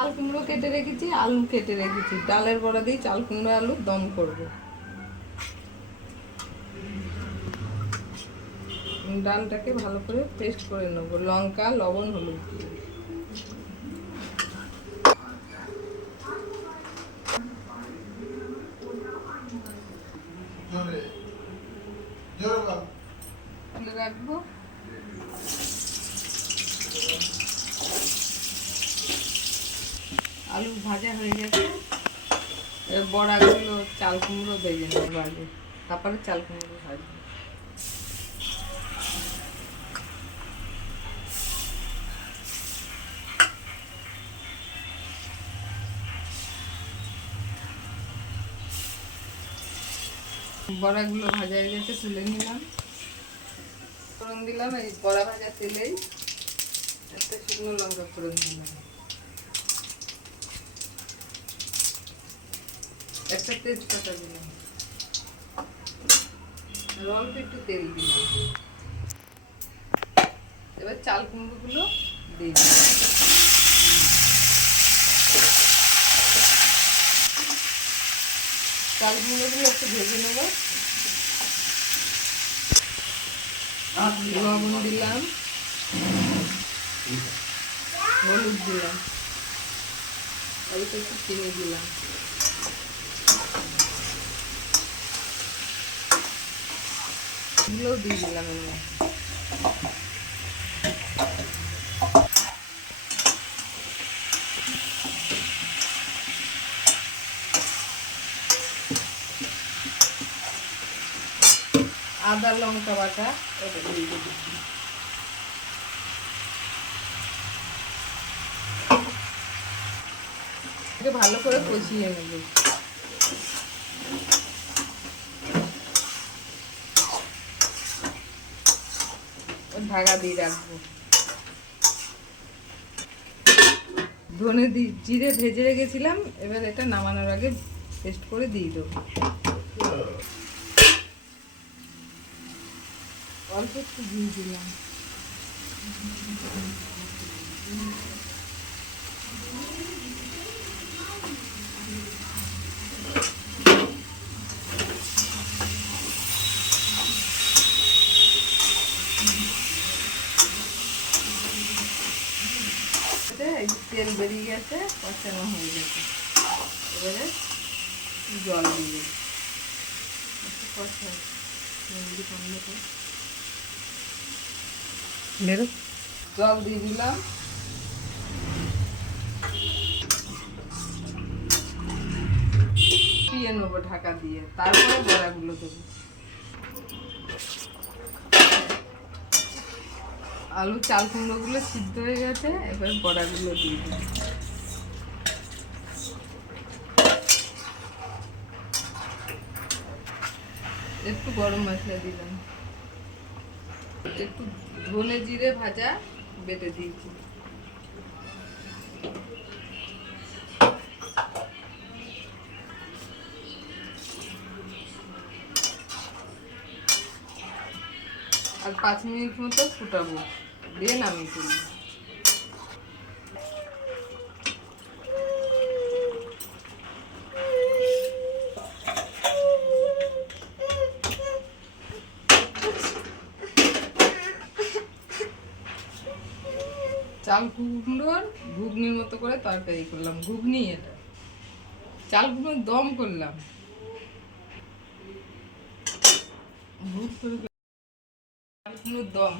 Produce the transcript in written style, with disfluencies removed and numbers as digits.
চাল কুমড়ো কেটে রেখেছি, আলু কেটে রেখেছি। ডালের বড়া দিয়ে চাল কুমড়ো আলু দম করব। ডালটাকে ভালো করে পেস্ট করে নেবো, লঙ্কা লবণ হলুদ দিয়ে। রাখবো। আলু ভাজা হয়ে গেছে, বড়াগুলো চাল কুমড়ো ভেজে নেবো ভাজে, তারপরে চাল কুমড়ো ভাজবো। বড়াগুলো ভাজা হয়ে গেছে, তুলে নিলাম। ফোড়ন দিলাম এই বড়া ভাজা তেলেই, একটা শুকনো লঙ্কা ফোড়ন দিলাম, একটা তেজপাতা দিলাম, অল্প একটু তেল দিলাম। এবার চাল কুমড়োগুলো দিয়ে দিলাম। চাল কুমড়োগুলো একটু ভেজে নেব। লবণ দিলাম, হলুদ দিলাম, অল্প একটু চিনি দিলাম, এগুলোও দিয়ে দিলাম। আদা লঙ্কা বাটা ওটা দিয়ে দিলাম। ভালো করে কষিয়ে নেব। ঢাকা দিয়ে রাখবো। ধনে জিরে ভেজে রেখেছিলাম, এবার এটা নামানোর আগে পেস্ট করে দিয়ে দেবো। অল্প একটু ঘি দিলাম। তেল বেরিয়ে গেছে, কষানো হয়ে গেছে। এবারে জল দিয়ে জল দিয়ে দিলাম। দিয়ে নেবো ঢাকা দিয়ে, তারপরে বড়াগুলো দেবো। আলু চাল কুমড়োগুলো সিদ্ধ হয়ে গেছে, এবার বড়াগুলো দিয়ে দিই। একটু গরম মশলা দিলাম, একটু ধনে জিরে ভাজা বেটে দিয়েছি। আর 5 মিনিট মতো ফুটাবো, দিয়ে নামিয়ে ফেলবো। চাল কুমড়োর ঘুগনির মতো করে তরকারি করলাম। ঘুগনি এটা, চাল কুমড়োর দম করলাম। চাল কুমড়োর দম।